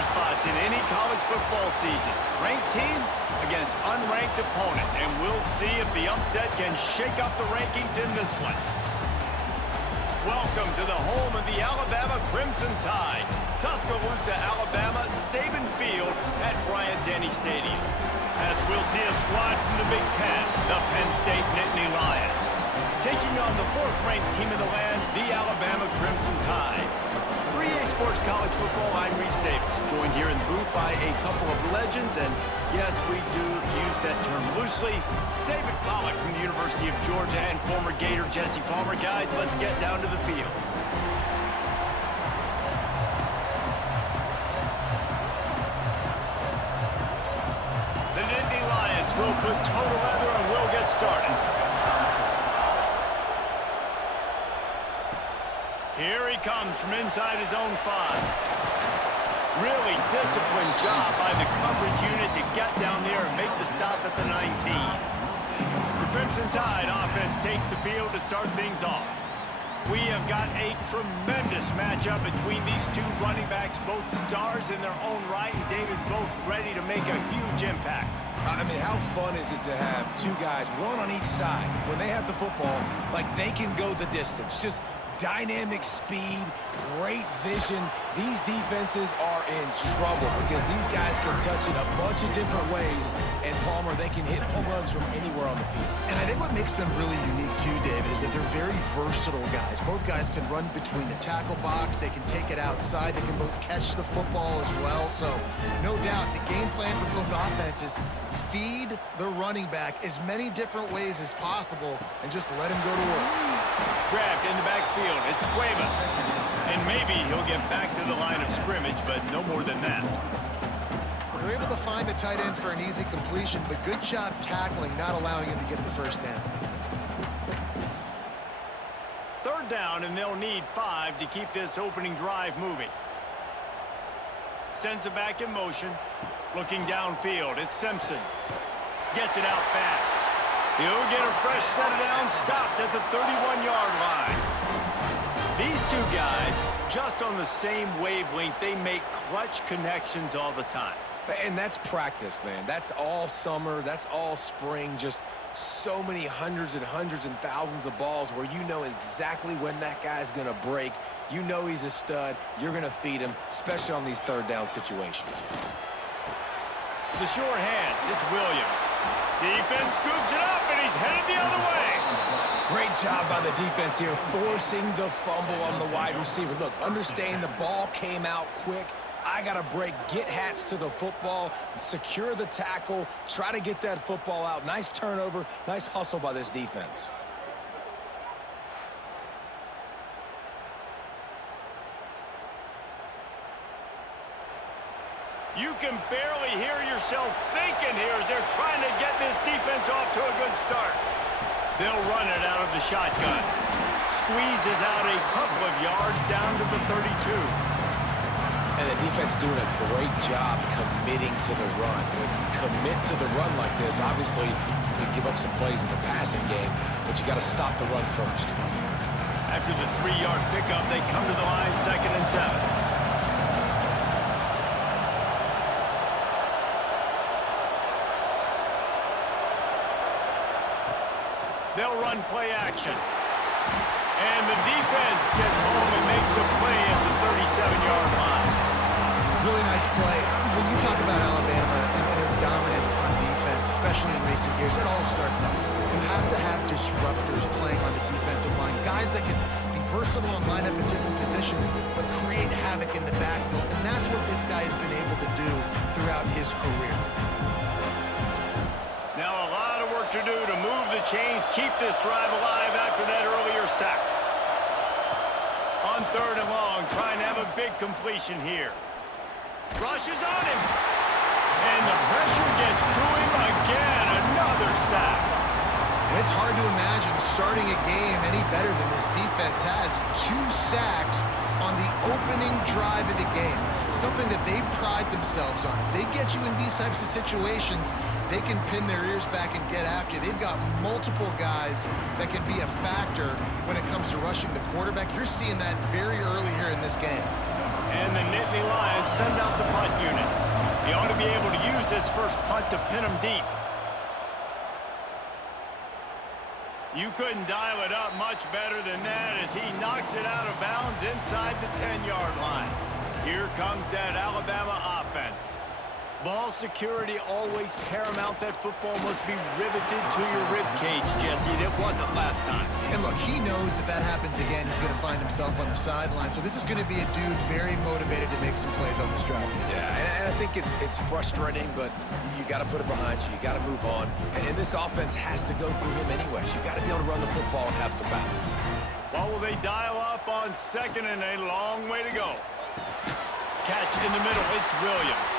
roster spots in any college football season. Ranked team against unranked opponent, and we'll see if the upset can shake up the rankings in this one. Welcome to the home of the Alabama Crimson Tide. Tuscaloosa, Alabama, Saban Field at Bryant-Denny Stadium. As we'll see a squad from the Big Ten, the Penn State Nittany Lions. Taking on the fourth-ranked team in the land, the Alabama Crimson Tide. For EA Sports College Football, I'm Reese Davis, joined here in the booth by a couple of legends, and yes, we do use that term loosely. David Pollack from the University of Georgia and former Gator Jesse Palmer. Guys, let's get down to the field. The Nittany Lions will put total leather and we'll get started. Here he comes from inside his own 5. Really disciplined job by the coverage unit to get down there and make the stop at the 19. The Crimson Tide offense takes the field to start things off. We have got a tremendous matchup between these two running backs, both stars in their own right, and David, both ready to make a huge impact. I mean, how fun is it to have two guys, one on each side, when they have the football, like they can go the distance. Just dynamic speed, great vision. These defenses are in trouble because these guys can touch it a bunch of different ways, and Palmer, they can hit home runs from anywhere on the field. And I think what makes them really unique too, David, is that they're very versatile guys. Both guys can run between the tackle box, they can take it outside, they can both catch the football as well. So no doubt the game plan for both offenses, feed the running back as many different ways as possible and just let him go to work. Grabbed in the backfield, it's Cuevas. And maybe he'll get back to the line of scrimmage, but no more than that. They're able to find the tight end for an easy completion, but good job tackling, not allowing him to get the first down. Third down, and they'll need 5 to keep this opening drive moving. Sends it back in motion. Looking downfield, it's Simpson. Gets it out fast. He'll get a fresh set of downs, stopped at the 31-yard line. These two guys, just on the same wavelength, they make clutch connections all the time. And that's practice, man. That's all summer. That's all spring. Just so many hundreds and thousands of balls where you know exactly when that guy's going to break. You know he's a stud. You're going to feed him, especially on these third down situations. The sure hands, it's Williams. Defense scoops it up, and he's headed the other way. Great job by the defense here, forcing the fumble on the wide receiver. Look, understand the ball came out quick. I got to break, get hats to the football, secure the tackle, try to get that football out. Nice turnover, nice hustle by this defense. You can barely hear yourself thinking here as they're trying to get this defense off to a good start. They'll run it out of the shotgun. Squeezes out a couple of yards down to the 32. And the defense doing a great job committing to the run. When you commit to the run like this, obviously you can give up some plays in the passing game, but you got to stop the run first. After the 3-yard pickup, they come to the line, 2nd and 7. They'll run play action. And the defense gets home and makes a play at the 37-yard line. Really nice play. When you talk about Alabama and their dominance on defense, especially in recent years, it all starts off. You have to have disruptors playing on the defensive line, guys that can be versatile and line up in different positions, but create havoc in the backfield. And that's what this guy has been able to do throughout his career. Now a lot of work to do to move the chains, keep this drive alive after that earlier sack. On 3rd and long, trying to have a big completion here. Rushes on him. And the pressure gets to him again. Another sack. And it's hard to imagine starting a game any better than this defense has. 2 sacks on the opening drive of the game. Something that they pride themselves on. If they get you in these types of situations, they can pin their ears back and get after you. They've got multiple guys that can be a factor when it comes to rushing the quarterback. You're seeing that very early here in this game. And the Nittany Lions send out the punt He ought to be able to use this first punt to pin him deep. You couldn't dial it up much better than that as he knocks it out of bounds inside the 10-yard line. Here comes that Alabama offense. Ball security always paramount. That football must be riveted to your rib cage, Jesse, and it wasn't last time. And look, he knows that that happens again. He's going to find himself on the sideline. So this is going to be a dude very motivated to make some plays on this drive. Yeah, and I think it's frustrating, but you got to put it behind you. You got to move on. And this offense has to go through him anyways. You got to be able to run the football and have some balance. Well, will they dial up on second and a long way to go? Catch in the middle. It's Williams.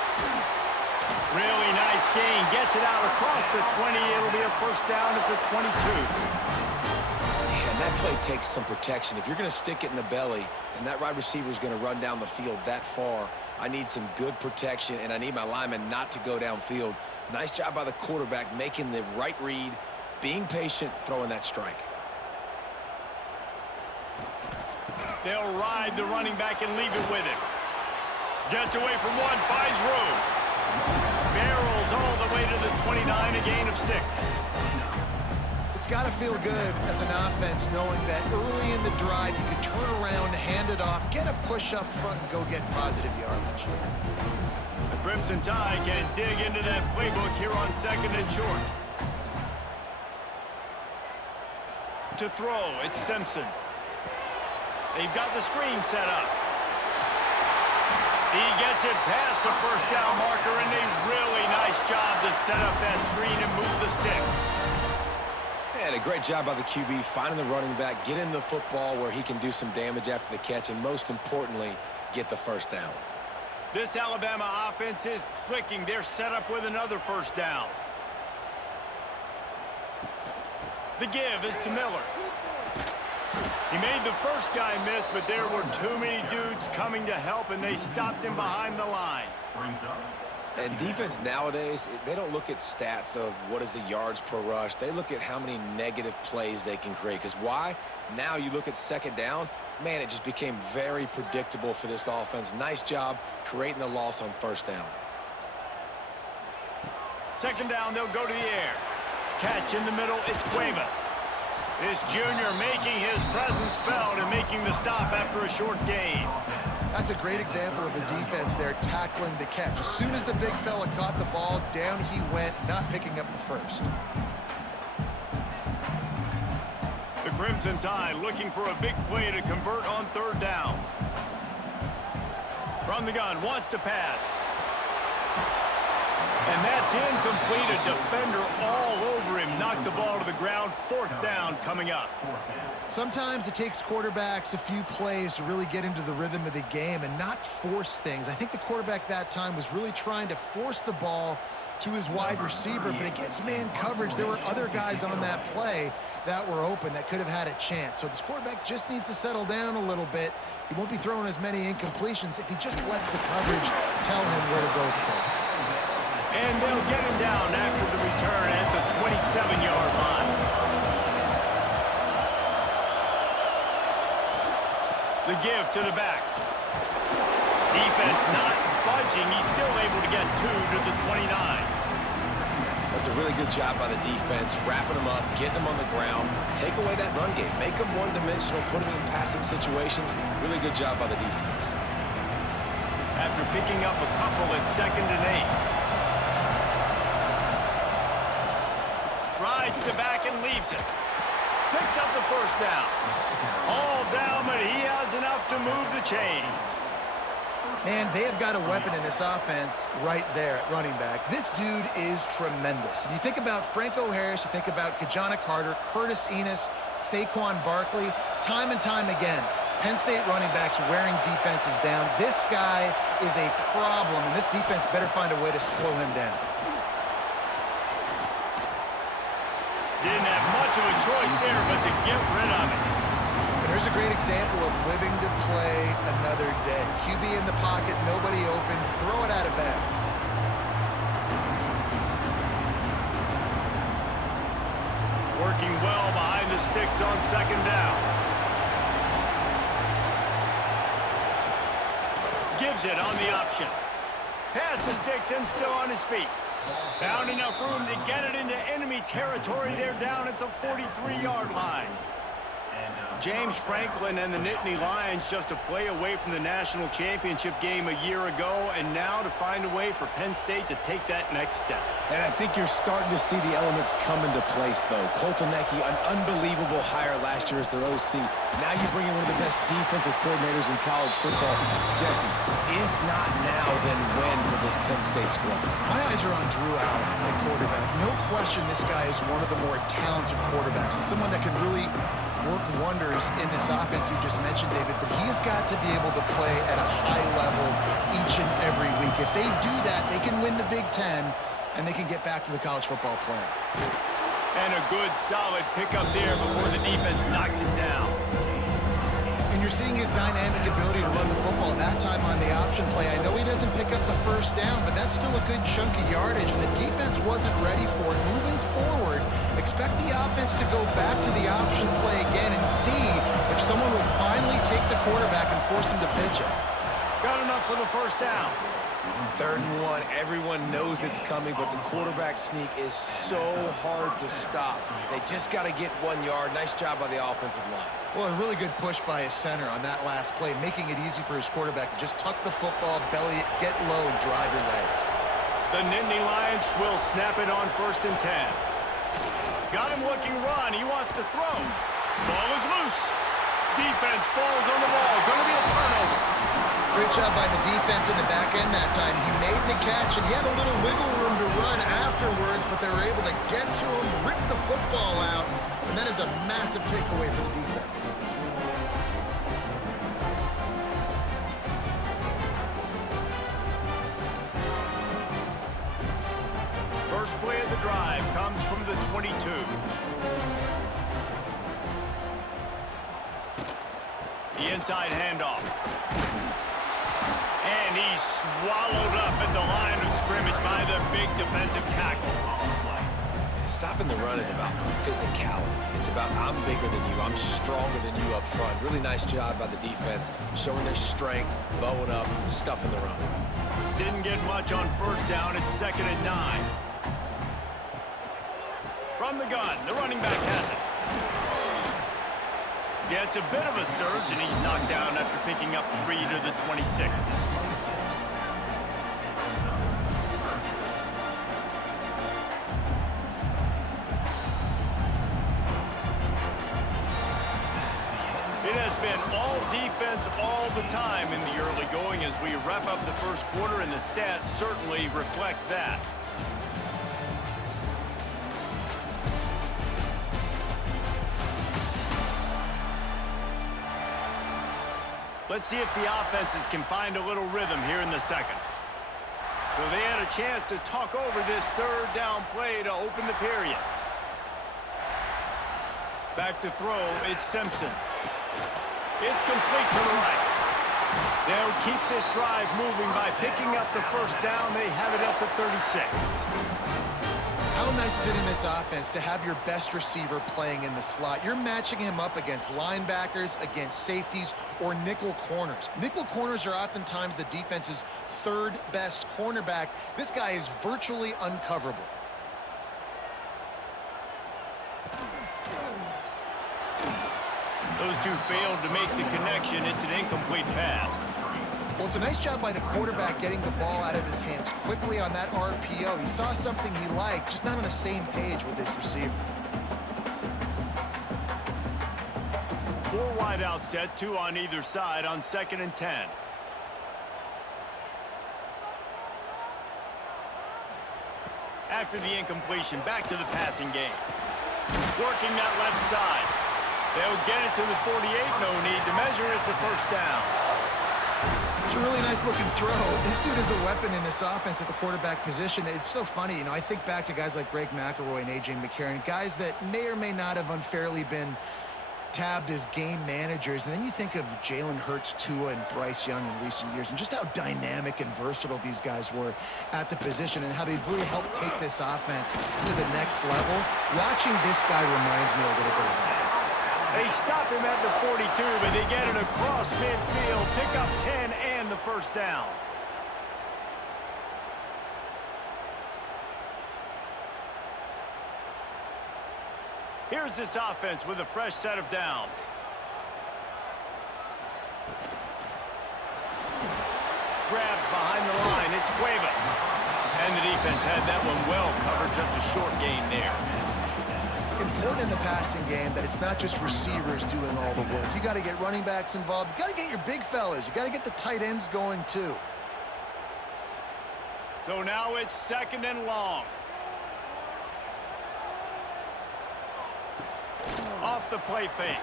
Really nice gain. Gets it out across the 20. It'll be a first down at the 22. Man, that play takes some protection. If you're going to stick it in the belly and that wide receiver is going to run down the field that far, I need some good protection, and I need my lineman not to go downfield. Nice job by the quarterback making the right read, being patient, throwing that strike. They'll ride the running back and leave it with him. Gets away from one, finds room. Barrels all the way to the 29, a gain of 6. It's got to feel good as an offense knowing that early in the drive you can turn around, hand it off, get a push up front, and go get positive yardage. The Crimson Tide can dig into that playbook here on second and short. To throw, it's Simpson. They've got the screen set up. He gets it past the first down marker, and a really nice job to set up that screen and move the sticks. And a great job by the QB finding the running back, get him the football where he can do some damage after the catch, and most importantly, get the first down. This Alabama offense is clicking. They're set up with another first down. The give is to Miller. He made the first guy miss, but there were too many dudes coming to help, and they stopped him behind the line. And defense nowadays, they don't look at stats of what is the yards per rush. They look at how many negative plays they can create. Because why? Now you look at second down, man, it just became very predictable for this offense. Nice job creating the loss on first down. Second down, they'll go to the air. Catch in the middle, it's Cuevas. This junior making his presence felt and making the stop after a short gain. That's a great example of the defense there tackling the catch. As soon as the big fella caught the ball, down he went, not picking up the first. The Crimson Tide looking for a big play to convert on third down. From the gun, wants to pass. And that's incomplete. A defender all over him. Knocked the ball to the ground. Fourth down coming up. Sometimes it takes quarterbacks a few plays to really get into the rhythm of the game and not force things. I think the quarterback that time was really trying to force the ball to his wide receiver, but against man coverage, there were other guys on that play that were open that could have had a chance. So this quarterback just needs to settle down a little bit. He won't be throwing as many incompletions if he just lets the coverage tell him where to go with the ball. And they'll get him down after the return at the 27-yard line. The give to the back. Defense not budging. He's still able to get 2 to the 29. That's a really good job by the defense, wrapping them up, getting them on the ground, take away that run game, make them one-dimensional, put them in passing situations. Really good job by the defense. After picking up a couple at 2nd and 8. Rides the back and leaves it. Picks up the first down. All down, but he has enough to move the chains. Man, they have got a weapon in this offense right there at running back. This dude is tremendous. And you think about Franco Harris, you think about Kajana Carter, Curtis Enos, Saquon Barkley, time and time again, Penn State running backs wearing defenses down. This guy is a problem, and this defense better find a way to slow him down. Didn't have much of a choice there, but to get rid of it. And here's a great example of living to play another day. QB in the pocket, nobody open, throw it out of bounds. Working well behind the sticks on second down. Gives it on the option. Past the sticks and still on his feet. Found enough room to get it into enemy territory. They're down at the 43-yard line. James Franklin and the Nittany Lions just a play away from the national championship game a year ago, and now to find a way for Penn State to take that next step. And I think you're starting to see the elements come into place, though. Colton Necky, an unbelievable hire last year as their OC. Now you bring in one of the best defensive coordinators in college football. Jesse, if not now, then when for this Penn State squad? My eyes are on Drew Allen at quarterback. No question this guy is one of the more talented quarterbacks. He's someone that can really work wonders in this offense you just mentioned, David, but he's got to be able to play at a high level each and every week. If they do that, they can win the Big Ten, and they can get back to the college football player. And a good, solid pickup there before the defense knocks it down. And you're seeing his dynamic ability to run the football, that time on the option play. I know he doesn't pick up the first down, but that's still a good chunk of yardage, and the defense wasn't ready for it. Moving forward, expect the offense to go back to the option play again and see if someone will finally take the quarterback and force him to pitch it. Got enough for the first down. 3rd and 1. Everyone knows it's coming, but the quarterback sneak is so hard to stop. They just got to get 1 yard. Nice job by the offensive line. Well, a really good push by his center on that last play, making it easy for his quarterback to just tuck the football, belly it, get low, and drive your legs. The Nittany Lions will snap it on 1st and 10. Got him looking run. He wants to throw. Ball is loose. Defense falls on the ball. Going to be a turnover. Great job by the defense in the back end that time. He made the catch, and he had a little wiggle room to run afterwards, but they were able to get to him, rip the football out, and that is a massive takeaway for the defense. First play of the drive comes from the 22. The inside handoff. And he's swallowed up at the line of scrimmage by the big defensive tackle. Stopping the run is about physicality. It's about I'm bigger than you, I'm stronger than you up front. Really nice job by the defense, showing their strength, bowing up, stuffing the run. Didn't get much on 1st down. It's 2nd and 9. From the gun, the running back has it. Gets a bit of a surge, and he's knocked down after picking up 3 to the 26. It has been all defense all the time in the early going as we wrap up the 1st quarter, and the stats certainly reflect that. Let's see if the offenses can find a little rhythm here in the 2nd. So they had a chance to talk over this 3rd down play to open the period. Back to throw, it's Simpson. It's complete to the right. They'll keep this drive moving by picking up the 1st down. They have it at the 36. How nice is it in this offense to have your best receiver playing in the slot? You're matching him up against linebackers, against safeties, or nickel corners. Nickel corners are oftentimes the defense's 3rd best cornerback. This guy is virtually uncoverable. Those two failed to make the connection. It's an incomplete pass. Well, it's a nice job by the quarterback getting the ball out of his hands quickly on that RPO. He saw something he liked, just not on the same page with his receiver. 4 wide out set, 2 on either side on 2nd and 10. After the incompletion, back to the passing game. Working that left side. They'll get it to the 48, no need to measure. It's a 1st down. It's a really nice-looking throw. This dude is a weapon in this offense at the quarterback position. It's so funny, you know, I think back to guys like Greg McElroy and A.J. McCarron, guys that may or may not have unfairly been tabbed as game managers. And then you think of Jalen Hurts, Tua, and Bryce Young in recent years, and just how dynamic and versatile these guys were at the position and how they've really helped take this offense to the next level. Watching this guy reminds me a little bit of that. They stop him at the 42, but they get it across midfield. Pick up 10 and the 1st down. Here's this offense with a fresh set of downs. Grabbed behind the line, it's Cuevas. And the defense had that one well covered, just a short gain there. Important in the passing game that it's not just receivers doing all the work. You got to get running backs involved. You got to get your big fellas. You got to get the tight ends going too. So now it's 2nd and long. Off the play fake.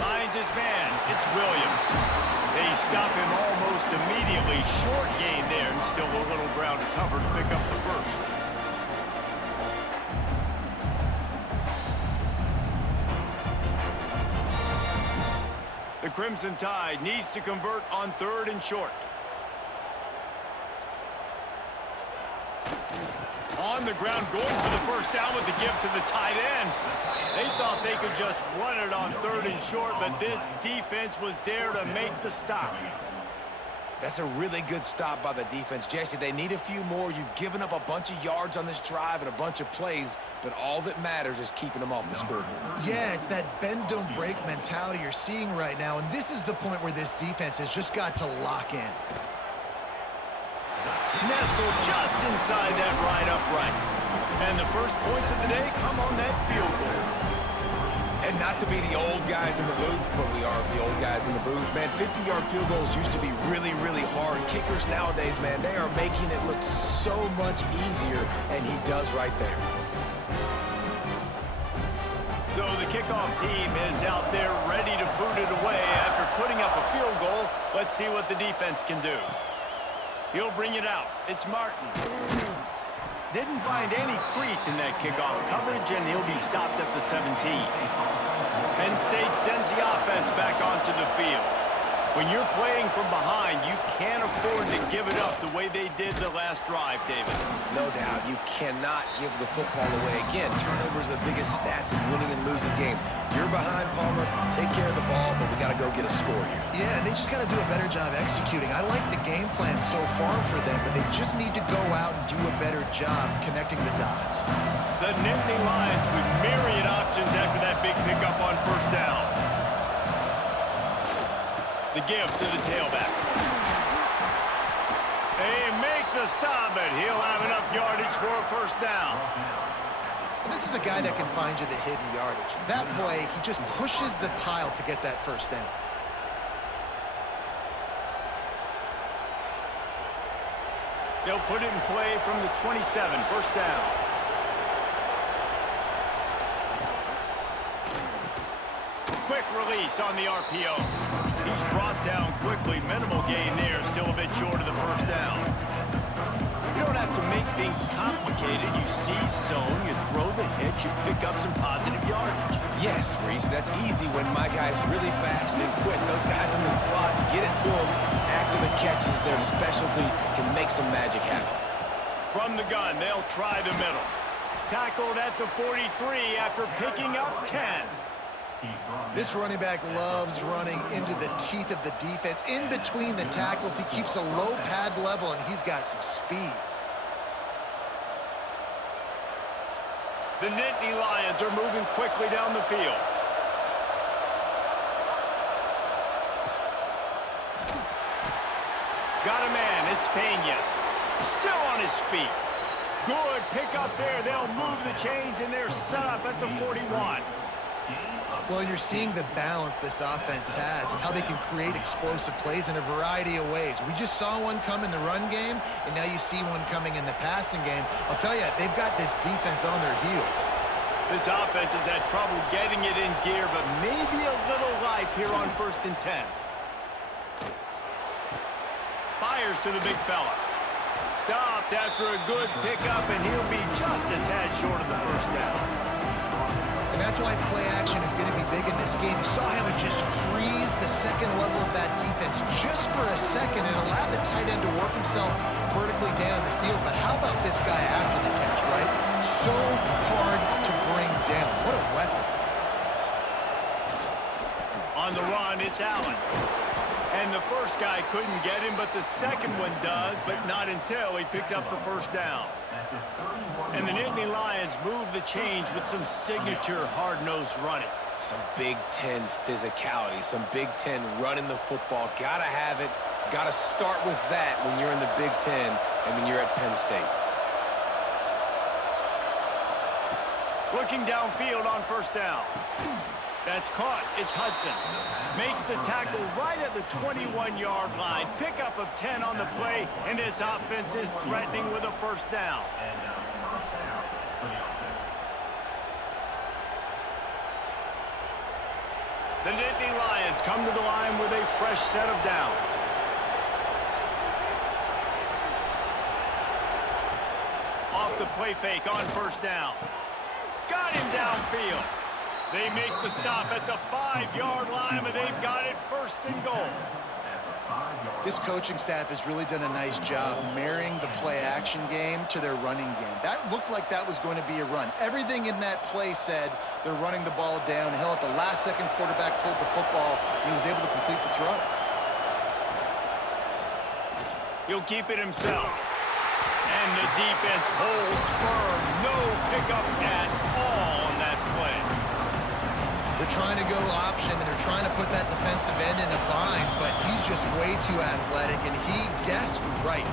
Finds his man. It's Williams. They stop him almost immediately. Short gain there, and still a little ground to cover to pick up the first. The Crimson Tide needs to convert on 3rd and short. On the ground, going for the first down with the give to the tight end. They thought they could just run it on 3rd and short, but this defense was there to make the stop. That's a really good stop by the defense. Jesse, they need a few more. You've given up a bunch of yards on this drive and a bunch of plays, but all that matters is keeping them off the scoreboard. Yeah, it's that bend, don't break mentality you're seeing right now, and this is the point where this defense has just got to lock in. Nestled just inside that right upright. And the first points of the day come on that field goal. And not to be the old guys in the booth, but we are the old guys in the booth. Man, 50-yard field goals used to be really, really hard. Kickers nowadays, man, they are making it look so much easier, and he does right there. So the kickoff team is out there ready to boot it away after putting up a field goal. Let's see what the defense can do. He'll bring it out. It's Martin. Didn't find any crease in that kickoff coverage, and he'll be stopped at the 17. Penn State sends the offense back onto the field. When you're playing from behind, you can't afford to give it up the way they did the last drive, David. No doubt. You cannot give the football away. Again, turnovers are the biggest stats in winning and losing games. You're behind, Palmer. Take care of the ball, but we got to go get a score here. Yeah, and they just got to do a better job executing. I like the game plan so far for them, but they just need to go out and do a better job connecting the dots. The Nittany Lions with myriad options after that big pickup on 1st down. The give to the tailback. They make the stop, but he'll have enough yardage for a 1st down. And this is a guy that can find you the hidden yardage. That play, he just pushes the pile to get that 1st down. They'll put it in play from the 27, 1st down. Quick release on the RPO. He's brought down quickly. Minimal gain there. Still a bit short of the 1st down. You don't have to make things complicated. You see zone, you throw the hitch, you pick up some positive yardage. Yes, Reese, that's easy when my guy's really fast and quick. Those guys in the slot, get it to them after the catch is their specialty, can make some magic happen. From the gun, they'll try the middle. Tackled at the 43 after picking up 10. This running back loves running into the teeth of the defense. In between the tackles, he keeps a low pad level, and he's got some speed. The Nittany Lions are moving quickly down the field. Got a man, it's Pena. Still on his feet. Good pick up there. They'll move the chains, and they're set up at the 41. Well, you're seeing the balance this offense has and how they can create explosive plays in a variety of ways. We just saw one come in the run game, and now you see one coming in the passing game. I'll tell you, they've got this defense on their heels. This offense has had trouble getting it in gear, but maybe a little life here on 1st and 10. Fires to the big fella. Stopped after a good pickup, and he'll be just a tad short of the 1st down. And that's why play action is going to be big in this game. You saw him just freeze the second level of that defense just for a second and allow the tight end to work himself vertically down the field. But how about this guy after the catch, right? So hard to bring down. What a weapon. On the run, it's Allen. And the first guy couldn't get him, but the second one does, but not until he picks up the first down. And the Nittany Lions move the change with some signature hard-nosed running. Some Big Ten physicality, some Big Ten running the football. Gotta have it. Gotta start with that when you're in the Big Ten and when you're at Penn State. Looking downfield on first down. That's caught. It's Hudson. Makes the tackle right at the 21-yard line. Pickup of 10 on the play, and this offense is threatening with a first down. The Nittany Lions come to the line with a fresh set of downs. Off the play fake on first down. Got him downfield. They make the stop at the 5-yard line, but they've got it first and goal. This coaching staff has really done a nice job marrying the play-action game to their running game. That looked like that was going to be a run. Everything in that play said they're running the ball downhill. At the last second, quarterback pulled the football, and he was able to complete the throw. He'll keep it himself. And the defense holds firm. No pickup at all on that play. They're trying to go option, and they're trying to put that defensive end in a bind, but he's just way too athletic, and he guessed right.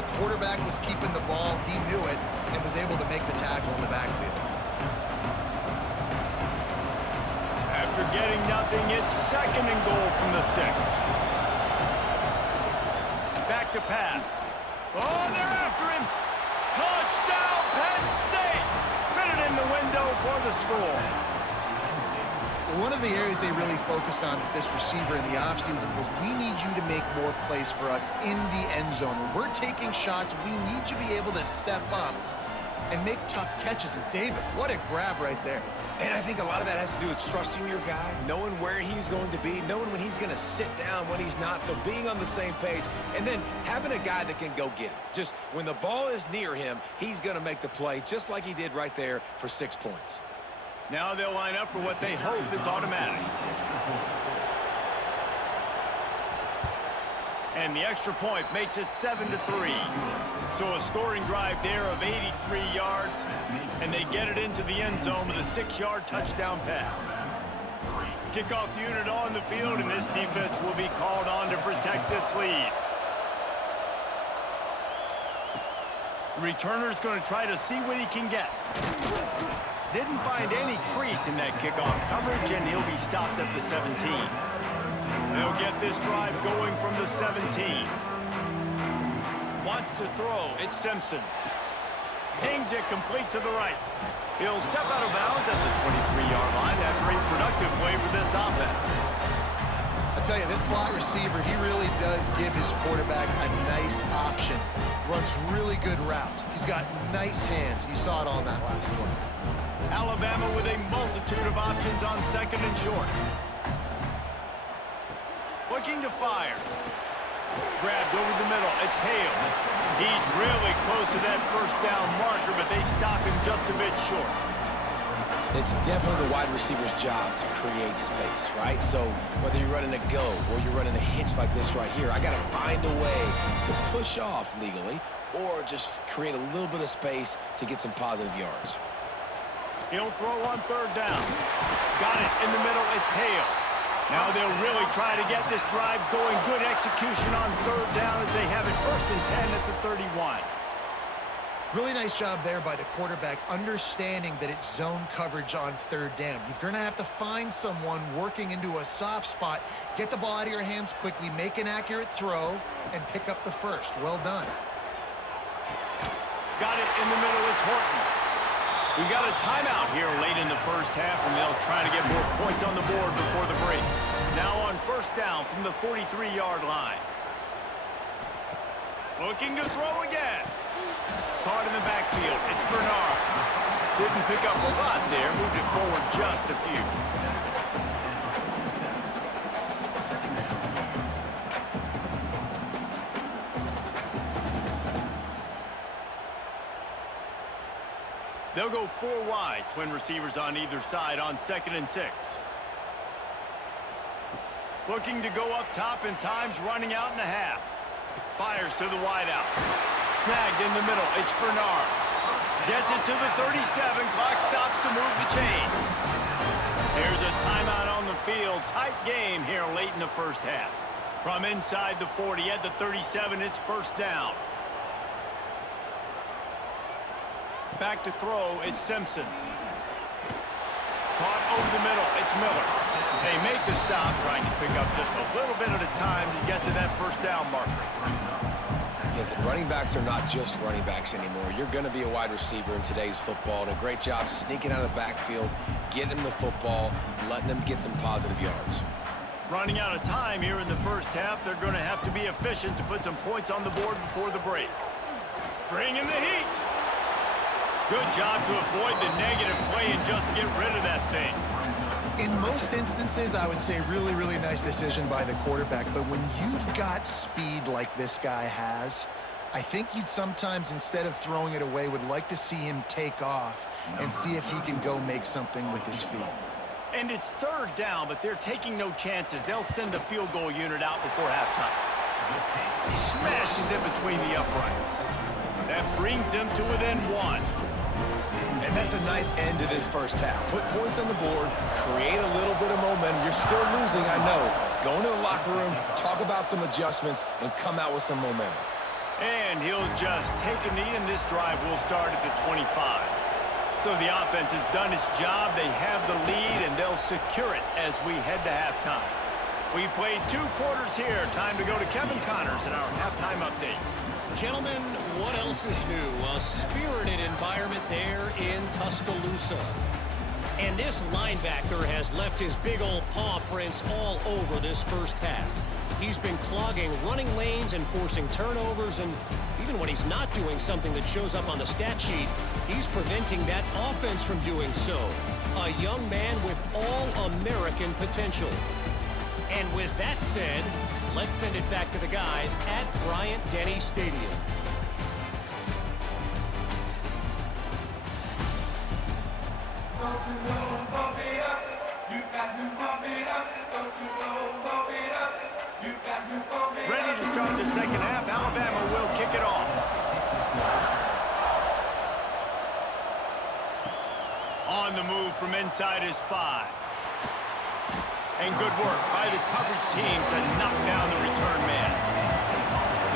The quarterback was keeping the ball. He knew it and was able to make the tackle in the backfield. After getting nothing, it's second and goal from the 6. Back to pass. Oh, they're after him. Touchdown, Penn State. Fitted in the window for the score. One of the areas they really focused on with this receiver in the offseason was we need you to make more plays for us in the end zone. When we're taking shots, we need you to be able to step up and make tough catches. And David, what a grab right there. And I think a lot of that has to do with trusting your guy, knowing where he's going to be, knowing when he's going to sit down, when he's not, so being on the same page, and then having a guy that can go get it. Just when the ball is near him, he's going to make the play, just like he did right there for 6 points. Now they'll line up for what they hope is automatic. And the extra point makes it 7-3. So a scoring drive there of 83 yards, and they get it into the end zone with a 6-yard touchdown pass. Kickoff unit on the field, and this defense will be called on to protect this lead. Returner's going to try to see what he can get. Didn't find any crease in that kickoff coverage, and he'll be stopped at the 17. They'll get this drive going from the 17. Wants to throw. It's Simpson. Zings it complete to the right. He'll step out of bounds at the 23-yard line after a productive play for this offense. I tell you, this slot receiver, he really does give his quarterback a nice option. Runs really good routes. He's got nice hands. You saw it on that last play. Alabama with a multitude of options on second and short. Looking to fire. Grabbed over the middle. It's Hale. He's really close to that first down marker, but they stop him just a bit short. It's definitely the wide receiver's job to create space, right? So whether you're running a go or you're running a hitch like this right here, I got to find a way to push off legally or just create a little bit of space to get some positive yards. He'll throw on third down. Got it in the middle. It's Hale. Now they'll really try to get this drive going. Good execution on third down as they have it first and 10 at the 31. Really nice job there by the quarterback, understanding that it's zone coverage on third down. You're going to have to find someone working into a soft spot, get the ball out of your hands quickly, make an accurate throw, and pick up the first. Well done. Got it in the middle. It's Horton. We've got a timeout here late in the first half, and they'll try to get more points on the board before the break. Now on first down from the 43-yard line. Looking to throw again. Caught in the backfield. It's Bernard. Didn't pick up a lot there. Moved it forward just a few. They'll go 4 wide. Twin receivers on either side on second and 6. Looking to go up top, and time's running out in the half. Fires to the wideout. Snagged in the middle. It's Bernard. Gets it to the 37. Clock stops to move the chains. There's a timeout on the field. Tight game here late in the first half. From inside the 40 at the 37, it's first down. Back to throw, it's Simpson. Caught over the middle, it's Miller. They make the stop, trying to pick up just a little bit at a time to get to that first down marker. Listen, running backs are not just running backs anymore. You're going to be a wide receiver in today's football, and a great job sneaking out of the backfield, getting them the football, letting them get some positive yards. Running out of time here in the first half, they're going to have to be efficient to put some points on the board before the break. Bring in the heat. Good job to avoid the negative play and just get rid of that thing. In most instances, I would say really, really nice decision by the quarterback. But when you've got speed like this guy has, I think you'd sometimes, instead of throwing it away, would like to see him take off and see if he can go make something with his feet. And it's third down, but they're taking no chances. They'll send the field goal unit out before halftime. Smashes it between the uprights. That brings them to within one. And that's a nice end to this first half. Put points on the board, create a little bit of momentum. You're still losing, I know. Go into the locker room, talk about some adjustments, and come out with some momentum. And he'll just take a knee, and this drive will start at the 25. So the offense has done its job. They have the lead, and they'll secure it as we head to halftime. We've played 2 quarters here. Time to go to Kevin Connors in our halftime update. Gentlemen, what else is new? A spirited environment there in Tuscaloosa. And this linebacker has left his big old paw prints all over this first half. He's been clogging running lanes and forcing turnovers, and even when he's not doing something that shows up on the stat sheet, he's preventing that offense from doing so. A young man with all-American potential. And with that said, let's send it back to the guys at Bryant-Denny Stadium. Ready to start the second half. Alabama will kick it off. On the move from inside his 5. And good work by the coverage team to knock down the return man.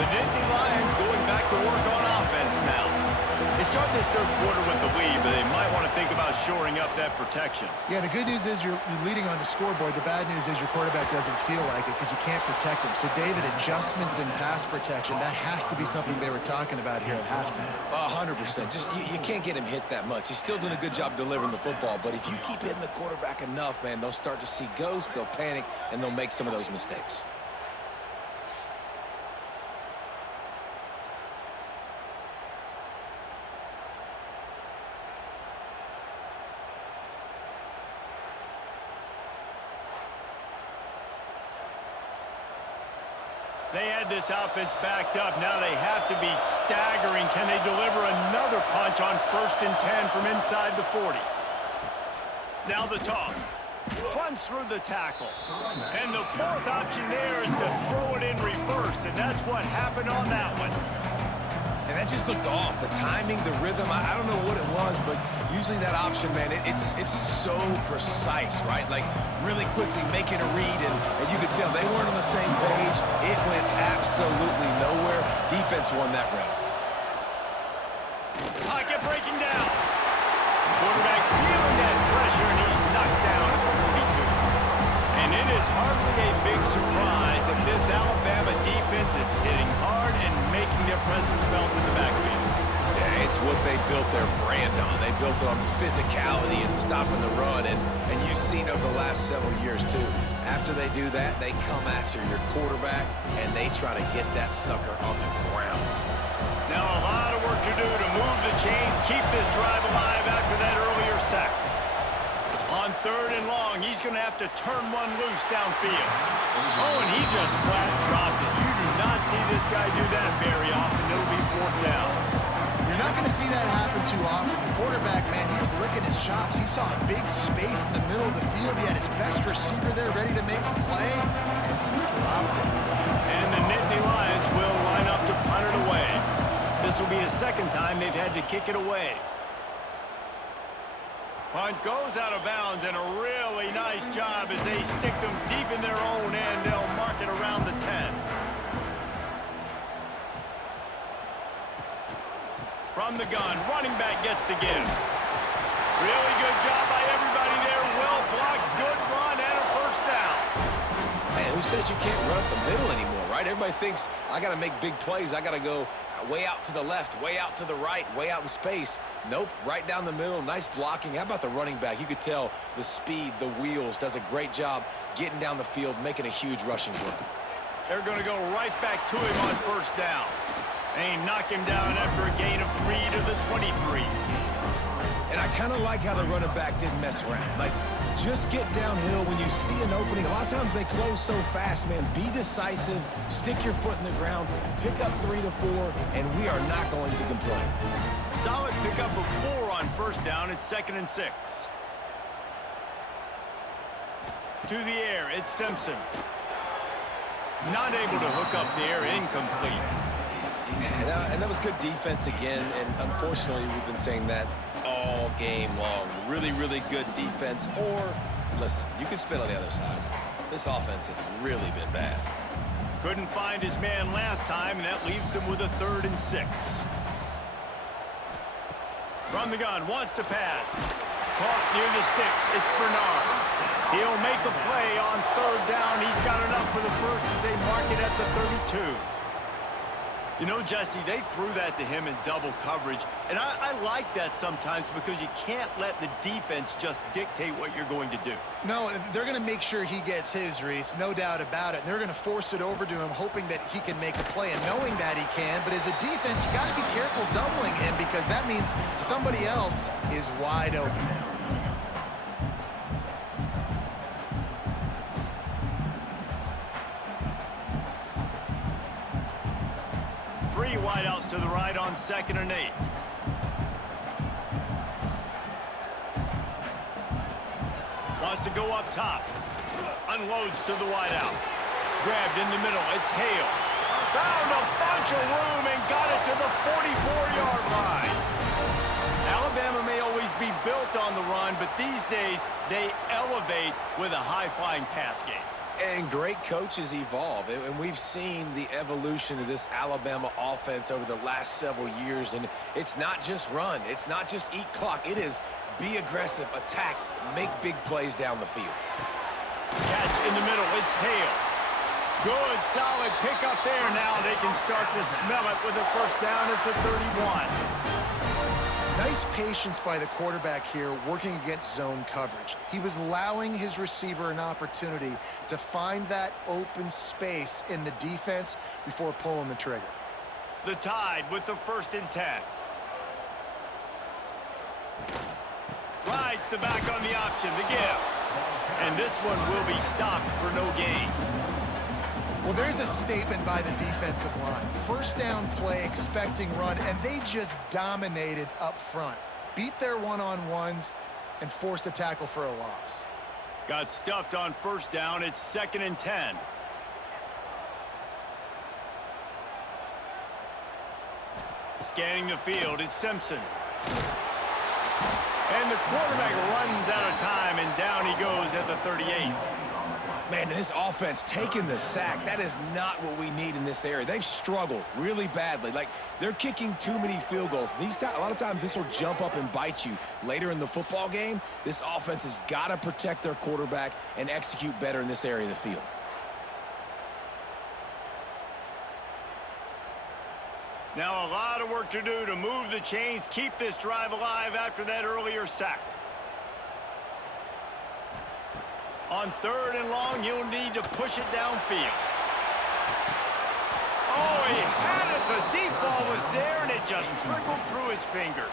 The Nittany Lions going back to work on offense now. They start this third quarter with the lead, but they might want to think about shoring up that protection. Yeah, the good news is you're leading on the scoreboard. The bad news is your quarterback doesn't feel like it because you can't protect him. So, David, adjustments in pass protection, that has to be something they were talking about here at halftime. 100%. Just you can't get him hit that much. He's still doing a good job delivering the football, but if you keep hitting the quarterback enough, man, they'll start to see ghosts, they'll panic, and they'll make some of those mistakes. They had this offense backed up. Now they have to be staggering. Can they deliver another punch on 1st and 10 from inside the 40? Now the toss. Runs through the tackle. And the 4th option there is to throw it in reverse, and that's what happened on that one. And that just looked off. The timing, the rhythm, I don't know what it was, but usually that option, man, it's so precise, right? Like really quickly making a read, and you could tell they weren't on the same page. It went absolutely nowhere. Defense won that round. Pocket breaking down. Quarterback feeling that pressure, and he's knocked down at the 42. And it is hardly a big surprise that this Alabama defense is hitting hard and making their presence felt in the backfield. Yeah, it's what they built their brand on. They built it on physicality and stopping the run, and you've seen over the last several years, too. After they do that, they come after your quarterback, and they try to get that sucker on the ground. Now a lot of work to do to move the chains, keep this drive alive after that earlier sack. On 3rd and long, he's going to have to turn one loose downfield. Oh, and he just flat dropped it. You do not see this guy do that very often. It'll be 4th down. You're not going to see that happen too often. The quarterback, man, he was licking his chops. He saw a big space in the middle of the field. He had his best receiver there ready to make a play, and he dropped it. And the Nittany Lions will line up to punt it away. This will be the second time they've had to kick it away. Punt goes out of bounds, and a really nice job as they stick them deep in their own end. They'll mark it around the 10. From the gun, running back gets to give. Really good job by everybody there. Well blocked, good run, and a first down. Man, who says you can't run up the middle anymore, right? Everybody thinks I got to make big plays. I got to go way out to the left, way out to the right, way out in space. Nope, right down the middle. Nice blocking. How about the running back? You could tell the speed, the wheels, does a great job getting down the field, making a huge rushing play. They're going to go right back to him on first down. And knock him down after a gain of 3 to the 23. And I kind of like how the running back didn't mess around. Like, just get downhill when you see an opening. A lot of times they close so fast, man. Be decisive, stick your foot in the ground, pick up 3 to 4, and we are not going to complain. Solid pickup of 4 on first down. It's 2nd and 6. To the air, it's Simpson. Not able to hook up there, incomplete. And that was good defense again, and unfortunately we've been saying that all game long. Really, really good defense, or, listen, you can spin on the other side. This offense has really been bad. Couldn't find his man last time, and that leaves him with a 3rd and 6. From the gun, wants to pass. Caught near the sticks, it's Bernard. He'll make a play on 3rd down. He's got enough for the first as they mark it at the 32. You know, Jesse, they threw that to him in double coverage, and I like that sometimes because you can't let the defense just dictate what you're going to do. No, they're going to make sure he gets his, Reese, no doubt about it. And they're going to force it over to him, hoping that he can make a play and knowing that he can. But as a defense, you got to be careful doubling him because that means somebody else is wide open. Three wideouts to the right on 2nd and 8. Wants to go up top. Unloads to the wideout. Grabbed in the middle. It's Hale. Found a bunch of room and got it to the 44-yard line. Alabama may always be built on the run, but these days they elevate with a high-flying pass game. And great coaches evolve, and we've seen the evolution of this Alabama offense over the last several years, and it's not just run, it's not just eat clock, it is be aggressive, attack, make big plays down the field. Catch in the middle, it's Hale. Good, solid pickup there. Now they can start to smell it with a first down at the 31. Nice patience by the quarterback here working against zone coverage. He was allowing his receiver an opportunity to find that open space in the defense before pulling the trigger. The Tide with the 1st and 10. Rides the back on the option, the give. And this one will be stopped for no gain. Well, there's a statement by the defensive line. First down play, expecting run, and they just dominated up front. Beat their one-on-ones and forced a tackle for a loss. Got stuffed on first down. It's 2nd and 10. Scanning the field, it's Simpson. And the quarterback runs out of time, and down he goes at the 38. Man, this offense taking the sack, that is not what we need in this area. They've struggled really badly. Like, they're kicking too many field goals. A lot of times this will jump up and bite you. Later in the football game, this offense has got to protect their quarterback and execute better in this area of the field. Now a lot of work to do to move the chains, keep this drive alive after that earlier sack. On 3rd and long, you'll need to push it downfield. Oh, he had it, the The deep ball was there, and it just trickled through his fingers.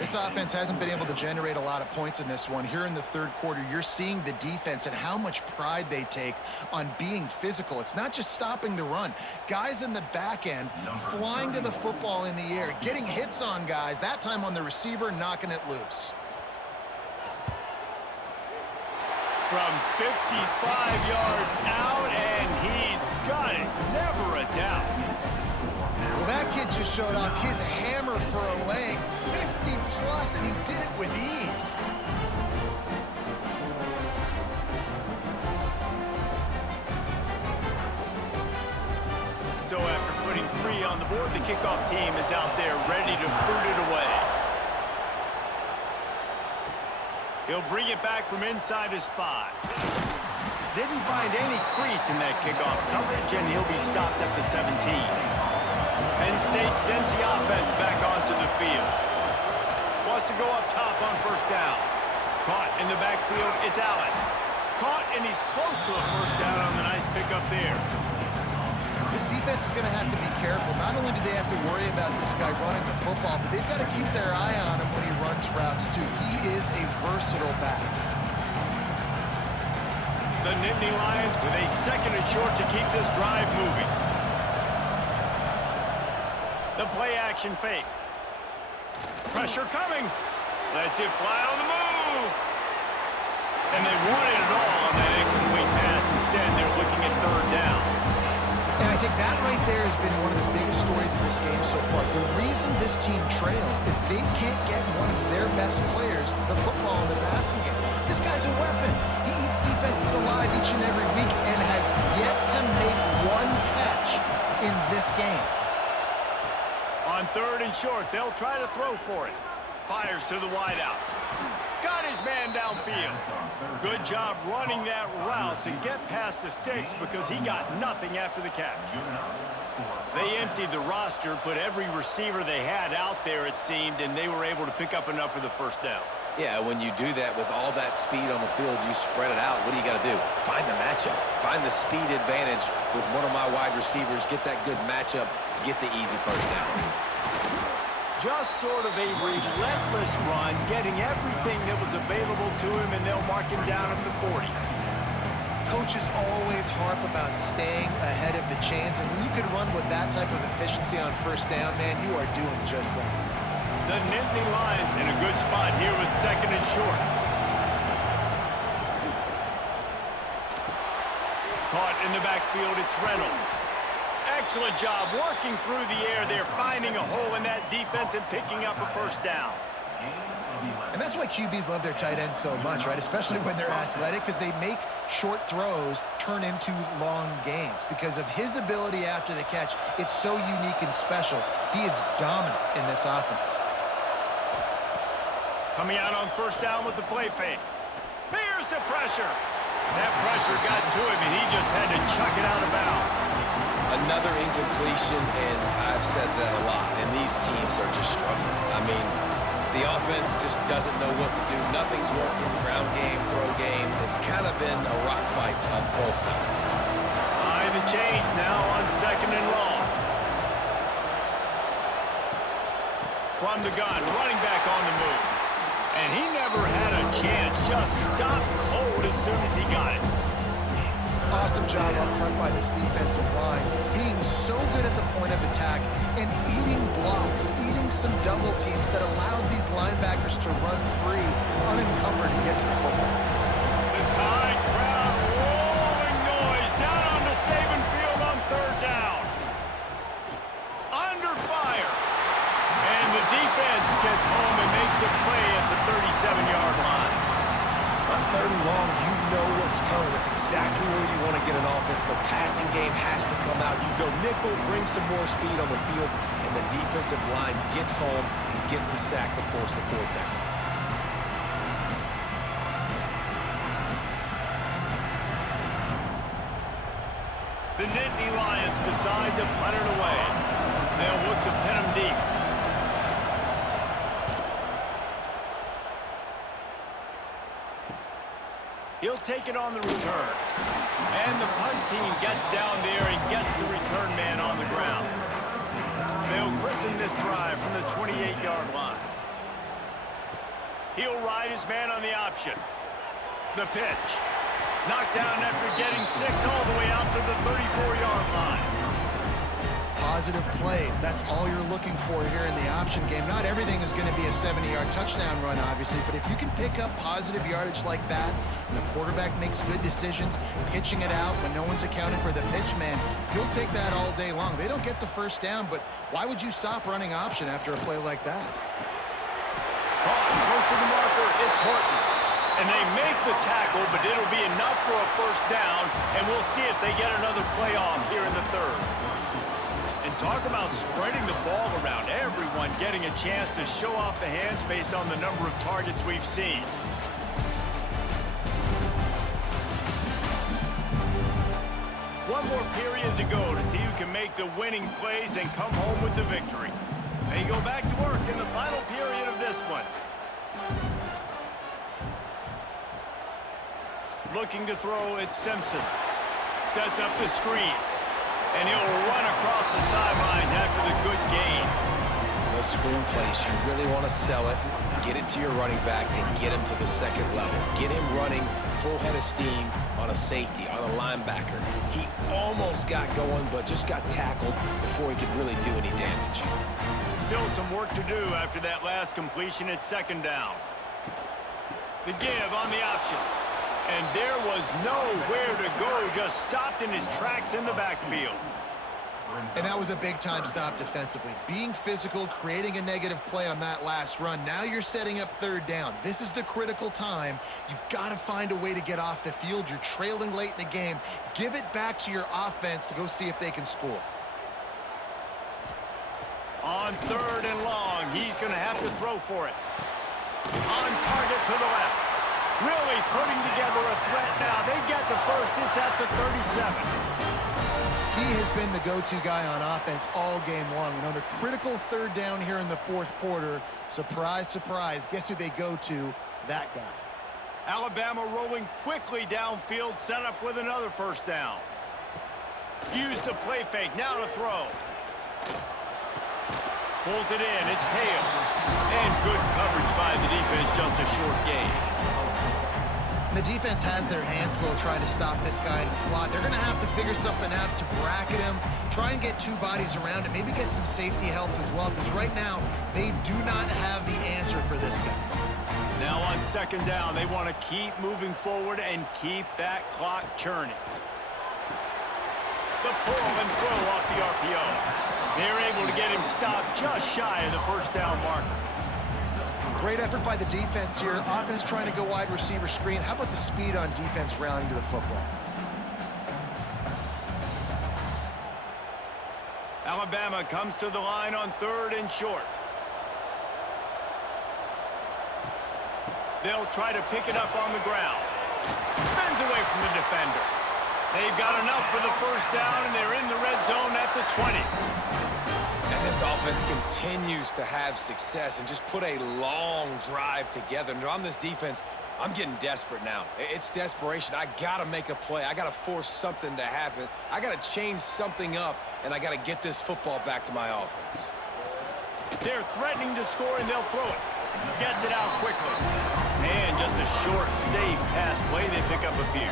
This offense hasn't been able to generate a lot of points in this one. Here in the third quarter, you're seeing the defense and how much pride they take on being physical. It's not just stopping the run. Guys in the back end flying to the football in the air, getting hits on guys, that time on the receiver, knocking it loose. From 55 yards out, and he's got it. Never a doubt. Well, that kid just showed off his hammer for a leg, 50-plus, and he did it with ease. So after putting 3 on the board, the kickoff team is out there ready to boot it away. He'll bring it back from inside his 5. Didn't find any crease in that kickoff coverage, and he'll be stopped at the 17. Penn State sends the offense back onto the field. Wants to go up top on first down. Caught in the backfield, it's Allen. Caught, and he's close to a first down on the nice pickup there. This defense is going to have to be careful. Not only do they have to worry about this guy running the football, but they've got to keep their eye on him when he runs routes, too. He is a versatile back. The Nittany Lions with a second and short to keep this drive moving. The play-action fake. Pressure coming. Lets it fly on the move. And they wanted it all on that incomplete pass. Instead, they're looking at third down. And I think that right there has been one of the biggest stories in this game so far. The reason this team trails is they can't get one of their best players the football in the passing game. This guy's a weapon. He eats defenses alive each and every week and has yet to make one catch in this game. On third and short, they'll try to throw for it. Fires to the wideout. Got his man downfield. Good job running that route to get past the sticks because he got nothing after the catch. They emptied the roster, put every receiver they had out there, it seemed, and they were able to pick up enough for the first down. Yeah, when you do that with all that speed on the field, you spread it out. What do you got to do? Find the matchup. Find the speed advantage with one of my wide receivers. Get that good matchup. Get the easy first down. Just sort of a relentless run, getting everything that was available to him, and they'll mark him down at the 40. Coaches always harp about staying ahead of the chains, and when you can run with that type of efficiency on first down, man, you are doing just that. The Nittany Lions in a good spot here with second and short. Caught in the backfield, it's Reynolds. Excellent job working through the air there, finding a hole in that defense and picking up a first down. And that's why QBs love their tight ends so much, right? Especially when they're athletic, because they make short throws turn into long gains. Because of his ability after the catch, it's so unique and special. He is dominant in this offense. Coming out on first down with the play fake. Here's the pressure. That pressure got to him, and he just had to chuck it out of bounds. Another incompletion, and I've said that a lot, and these teams are just struggling. I mean, the offense just doesn't know what to do. Nothing's working. Ground game, throw game. It's kind of been a rock fight on both sides. High the chains now on second and long. From the gun, running back on the move. And he never had a chance. Just stopped cold as soon as he got it. Awesome job up front by this defensive line, being so good at the point of attack and eating blocks, eating some double teams that allows these linebackers to run free, unencumbered, and get to the football. The Tide crowd rolling noise down on the Saban field on third down. Under fire. And the defense gets home and makes a play at the 37-yard line. On third and long, you know what's coming. That's exactly where you want to get an offense. The passing game has to come out. You go nickel, bring some more speed on the field, and the defensive line gets home and gets the sack to force the fourth down. The Nittany Lions decide to punt it away. They'll look to pin them deep. He'll take it on the return. And the punt team gets down there and gets the return man on the ground. this drive from the 28-yard line. He'll ride his man on the option. The pitch. Knocked down after getting 6 all the way out to the 34-yard line. Positive plays. That's all you're looking for here in the option game. Not everything is going to be a 70-yard touchdown run, obviously, but if you can pick up positive yardage like that, and the quarterback makes good decisions, pitching it out when no one's accounting for the pitch man, you'll take that all day long. They don't get the first down, but why would you stop running option after a play like that? Close to the marker, it's Horton. And they make the tackle, but it'll be enough for a first down, and we'll see if they get another play off here in the third. And talk about spreading the ball around, everyone getting a chance to show off the hands based on the number of targets we've seen. One more period to go to see who can make the winning plays and come home with the victory. They go back to work in the final period of this one. Looking to throw, it's Simpson. Sets up the screen. And he'll run across the sidelines after the good gain. Those screen plays, you really want to sell it, get it to your running back, and get him to the second level. Get him running full head of steam on a safety, on a linebacker. He almost got going, but just got tackled before he could really do any damage. Still some work to do after that last completion at second down. The give on the option. And there was nowhere to go, just stopped in his tracks in the backfield. And that was a big-time stop defensively. Being physical, creating a negative play on that last run. Now you're setting up third down. This is the critical time. You've got to find a way to get off the field. You're trailing late in the game. Give it back to your offense to go see if they can score. On third and long, he's going to have to throw for it. On target to the left. Really putting together a threat now. They get the first. It's at the 37. He has been the go-to guy on offense all game long. And under critical third down here in the fourth quarter, surprise, surprise, guess who they go to? That guy. Alabama rolling quickly downfield, set up with another first down. Use the play fake, now to throw. Pulls it in, it's Hale. And good coverage by the defense, just a short gain. The defense has their hands full trying to stop this guy in the slot. They're going to have to figure something out to bracket him, try and get two bodies around him, maybe get some safety help as well, because right now they do not have the answer for this guy. Now on second down, they want to keep moving forward and keep that clock churning. The pull and throw off the RPO. They're able to get him stopped just shy of the first down marker. Great effort by the defense here. Offense trying to go wide receiver screen. How about the speed on defense rallying to the football? Alabama comes to the line on third and short. They'll try to pick it up on the ground. Spins away from the defender. They've got enough for the first down, and they're in the red zone at the 20. And this offense continues to have success and just put a long drive together. And on this defense, I'm getting desperate now. It's desperation. I got to make a play. I got to force something to happen. I got to change something up, and I got to get this football back to my offense. They're threatening to score, and they'll throw it. Gets it out quickly. And just a short, safe pass play. They pick up a few.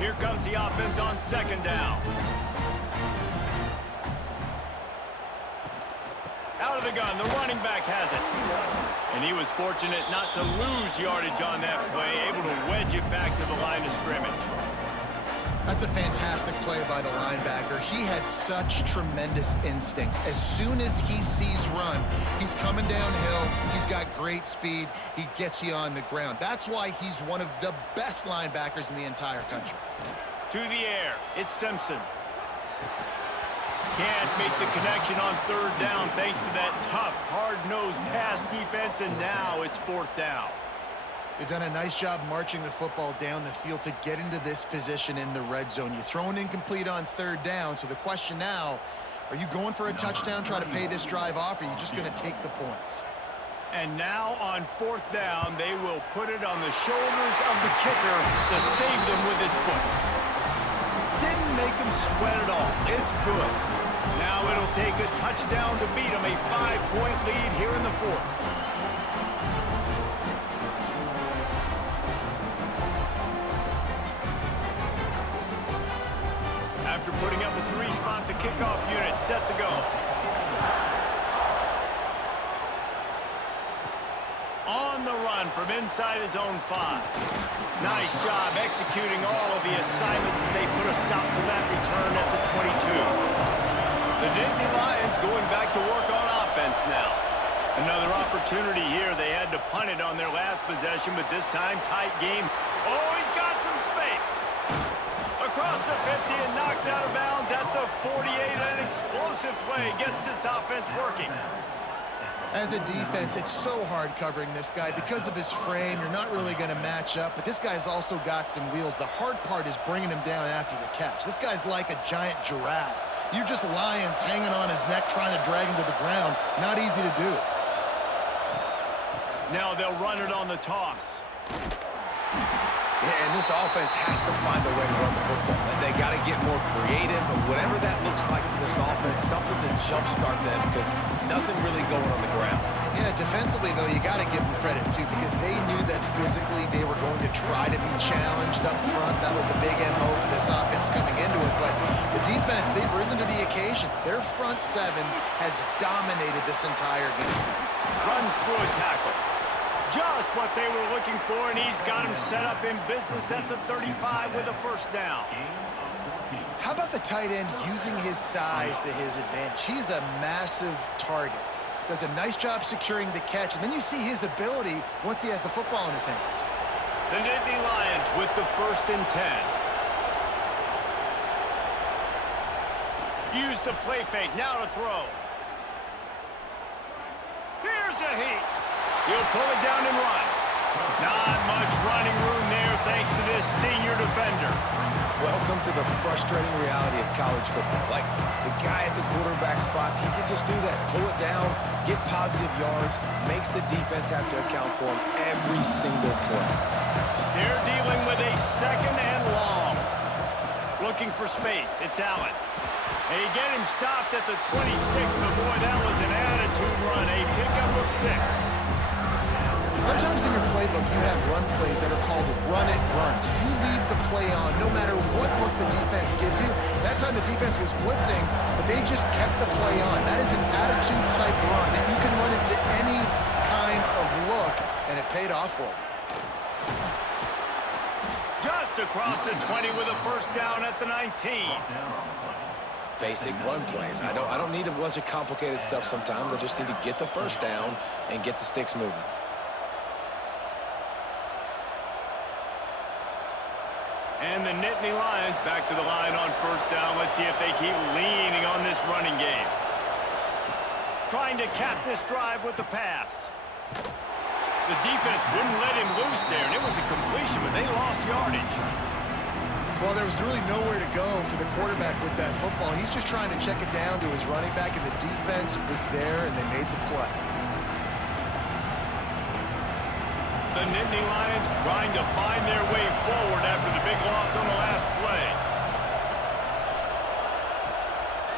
Here comes the offense on second down. Out of the gun, the running back has it. And he was fortunate not to lose yardage on that play, able to wedge it back to the line of scrimmage. That's a fantastic play by the linebacker. He has such tremendous instincts. As soon as he sees run, he's coming downhill. He's got great speed. He gets you on the ground. That's why he's one of the best linebackers in the entire country. To the air, it's Simpson. Can't make the connection on third down thanks to that tough, hard-nosed pass defense, and now it's fourth down. They've done a nice job marching the football down the field to get into this position in the red zone. You're throwing incomplete on third down, so the question now, are you going for a touchdown, try to pay this drive off, or are you just going to take the points? And now on 4th down, they will put it on the shoulders of the kicker to save them with his foot. Didn't make him sweat at all. It's good. Now it'll take a touchdown to beat him, a 5-point lead here in the 4th. After putting up a 3-spot, the kickoff unit set to go. On the run from inside his own 5. Nice job executing all of the assignments as they put a stop to that return at the 22. The Nittany Lions going back to work on offense now. Another opportunity here. They had to punt it on their last possession, but this time tight game. Oh, he's got some space. Across the 50 and knocked out of bounds at the 48. An explosive play gets this offense working. As a defense, it's so hard covering this guy. Because of his frame, you're not really going to match up, but this guy's also got some wheels. The hard part is bringing him down after the catch. This guy's like a giant giraffe. You're just lions hanging on his neck trying to drag him to the ground. Not easy to do. Now they'll run it on the toss. Yeah, and this offense has to find a way to run the football. And they got to get more creative, but whatever that looks like for this offense, something to jumpstart them because nothing really going on the ground. Yeah, defensively, though, you got to give them credit, too, because they knew that physically they were going to try to be challenged up front. That was a big MO for this offense coming into it. But the defense, they've risen to the occasion. Their front 7 has dominated this entire game. Runs through a tackle. Just what they were looking for, and he's got him set up in business at the 35 with a 1st down. How about the tight end using his size to his advantage? He's a massive target. Does a nice job securing the catch, and then you see his ability once he has the football in his hands. The Nittany Lions with the 1st and 10. Use the play fake, now to throw. Here's a heat. He'll pull it down and run. Not much running room there thanks to this senior defender. Welcome to the frustrating reality of college football. Like, the guy at the quarterback spot, he can just do that. Pull it down, get positive yards, makes the defense have to account for him every single play. They're dealing with a 2nd and long. Looking for space. It's Allen. They get him stopped at the 26, but boy, that was an attitude run. A pickup of 6. Sometimes in your playbook, you have run plays that are called run-it runs. You leave the play on no matter what look the defense gives you. That time the defense was blitzing, but they just kept the play on. That is an attitude-type run that you can run into any kind of look, and it paid off for them. Just across the 20 with a 1st down at the 19. Basic run plays. I don't need a bunch of complicated stuff sometimes. I just need to get the 1st down and get the sticks moving. And the Nittany Lions back to the line on 1st down. Let's see if they keep leaning on this running game. Trying to cap this drive with the pass. The defense wouldn't let him loose there, and it was a completion, but they lost yardage. Well, there was really nowhere to go for the quarterback with that football. He's just trying to check it down to his running back, and the defense was there, and they made the play. The Nittany Lions trying to find their way forward after the big loss on the last play.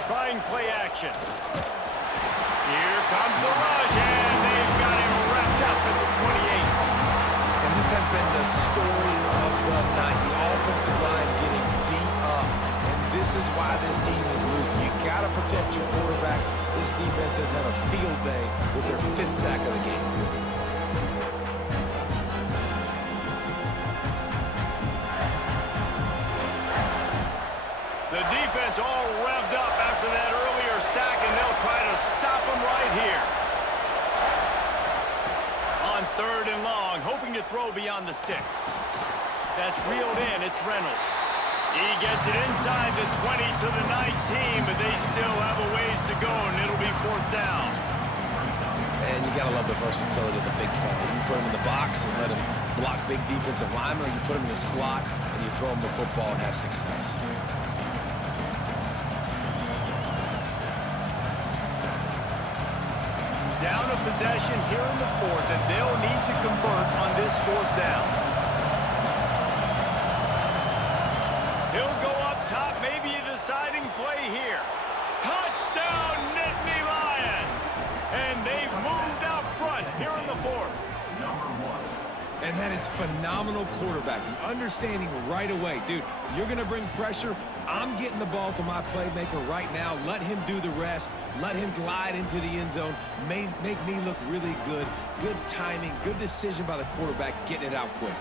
Trying play action. Here comes the rush, and they've got him wrapped up at the 28. And this has been the story of the night. The offensive line getting beat up. And this is why this team is losing. You got to protect your quarterback. This defense has had a field day with their 5th sack of the game. The defense all revved up after that earlier sack, and they'll try to stop him right here. On 3rd and long, hoping to throw beyond the sticks. That's reeled in. It's Reynolds. He gets it inside the 20 to the 19, but they still have a ways to go, and it'll be 4th down. And you got to love the versatility of the big fella. You can put him in the box and let him block big defensive linemen, or you put him in the slot and you throw him the football and have success. Down to possession here in the fourth, and they'll need to convert on this fourth down. He'll go up top, maybe a deciding play here. Touchdown, Nittany Lions! And they've moved out front here in the fourth. And that is phenomenal quarterbacking, understanding right away. Dude, you're going to bring pressure. I'm getting the ball to my playmaker right now. Let him do the rest. Let him glide into the end zone. Make me look really good. Good timing, good decision by the quarterback, getting it out quick.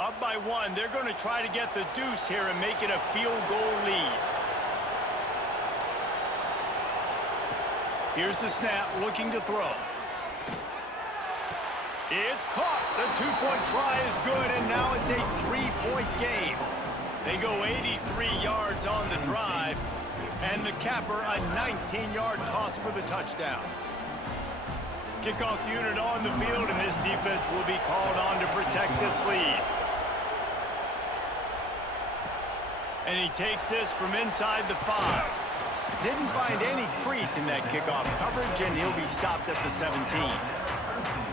Up by one, they're going to try to get the deuce here and make it a field goal lead. Here's the snap, looking to throw. It's caught. The two-point try is good, and now it's a three-point game. They go 83 yards on the drive, and the capper a 19-yard toss for the touchdown. Kickoff unit on the field, and this defense will be called on to protect this lead. And he takes this from inside the 5. Didn't find any crease in that kickoff coverage, and he'll be stopped at the 17.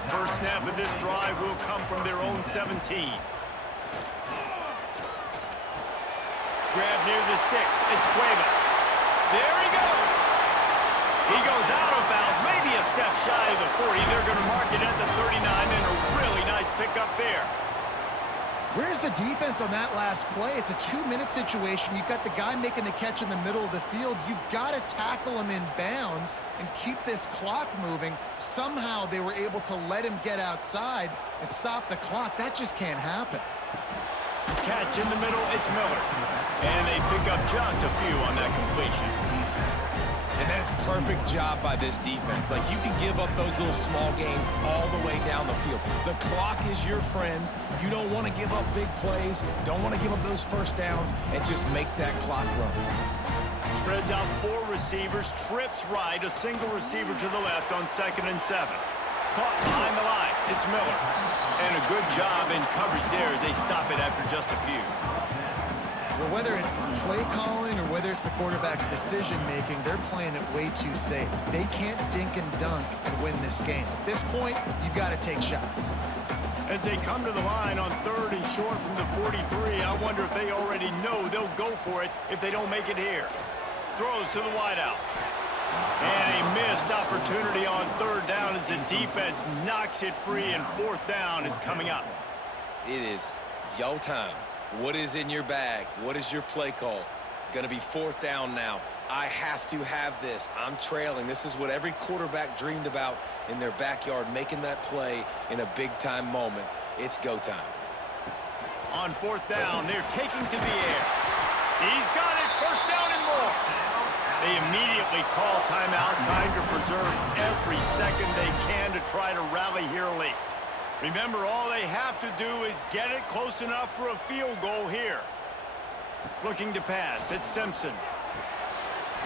First snap of this drive will come from their own 17. Grab near the sticks. It's Cuevas. There he goes. He goes out of bounds, maybe a step shy of the 40. They're going to mark it at the 39, and a really nice pickup there. Where's the defense on that last play? It's a 2-minute situation. You've got the guy making the catch in the middle of the field. You've got to tackle him in bounds and keep this clock moving. Somehow they were able to let him get outside and stop the clock. That just can't happen. Catch in the middle, it's Miller. And they pick up just a few on that completion. And that is perfect job by this defense. Like, you can give up those little small gains all the way down the field. The clock is your friend. You don't want to give up big plays, don't want to give up those first downs, and just make that clock run. Spreads out 4 receivers, trips right, a single receiver to the left on 2nd and 7. Caught behind the line, it's Miller. And a good job in coverage there as they stop it after just a few. Well, whether it's play calling or whether it's the quarterback's decision-making, they're playing it way too safe. They can't dink and dunk and win this game. At this point, you've got to take shots. As they come to the line on 3rd and short from the 43, I wonder if they already know they'll go for it if they don't make it here. Throws to the wideout. And a missed opportunity on 3rd down as the defense knocks it free, and 4th down is coming up. It is yo time. What is in your bag? What is your play call? Going to be 4th down now. I have to have this. I'm trailing. This is what every quarterback dreamed about in their backyard, making that play in a big-time moment. It's go time. On 4th down, they're taking to the air. He's got it. 1st down and more. They immediately call timeout, trying to preserve every second they can to try to rally here late. Remember, all they have to do is get it close enough for a field goal here. Looking to pass, it's Simpson.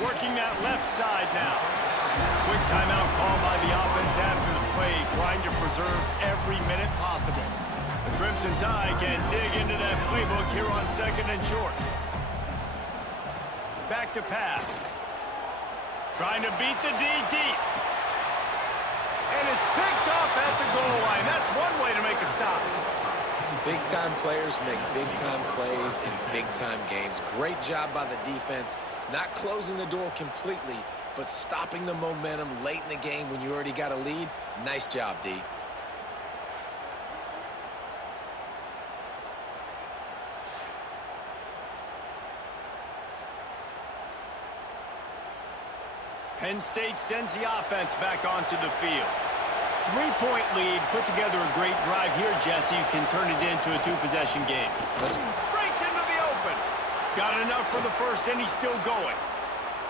Working that left side now. Quick timeout call by the offense after the play, trying to preserve every minute possible. The Crimson Tide can dig into that playbook here on 2nd and short. Back to pass. Trying to beat the D deep. And it's picked off at the goal line. That's one way to make a stop. Big-time players make big-time plays in big-time games. Great job by the defense, not closing the door completely, but stopping the momentum late in the game when you already got a lead. Nice job, D. Penn State sends the offense back onto the field. 3-point lead, put together a great drive here, Jesse. You can turn it into a 2-possession game. Breaks into the open. Got enough for the first, and he's still going.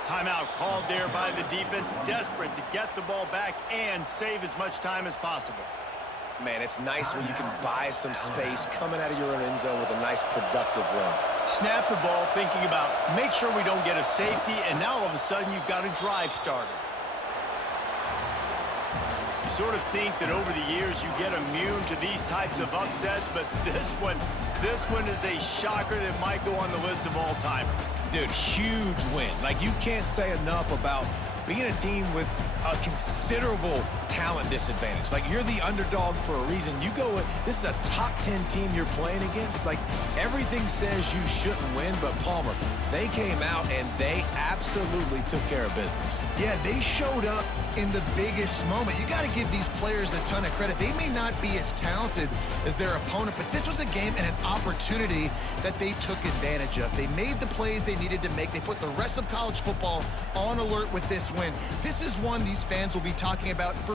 Timeout called there by the defense, desperate to get the ball back and save as much time as possible. Man, it's nice when you can buy some space coming out of your own end zone with a nice productive run. Snap the ball, thinking about make sure we don't get a safety, and now all of a sudden you've got a drive starter. sort of think that over the years you get immune to these types of upsets, but this one is a shocker that might go on the list of all-timers. Dude, huge win. Like, you can't say enough about being a team with a considerable talent disadvantage. Like, you're the underdog for a reason. You go with, this is a top 10 team you're playing against. Like, everything says you shouldn't win, but Palmer, they came out and they absolutely took care of business. Yeah, they showed up in the biggest moment. You got to give these players a ton of credit. They may not be as talented as their opponent, but this was a game and an opportunity that they took advantage of. They made the plays they needed to make. They put the rest of college football on alert with this win. This is one these fans will be talking about for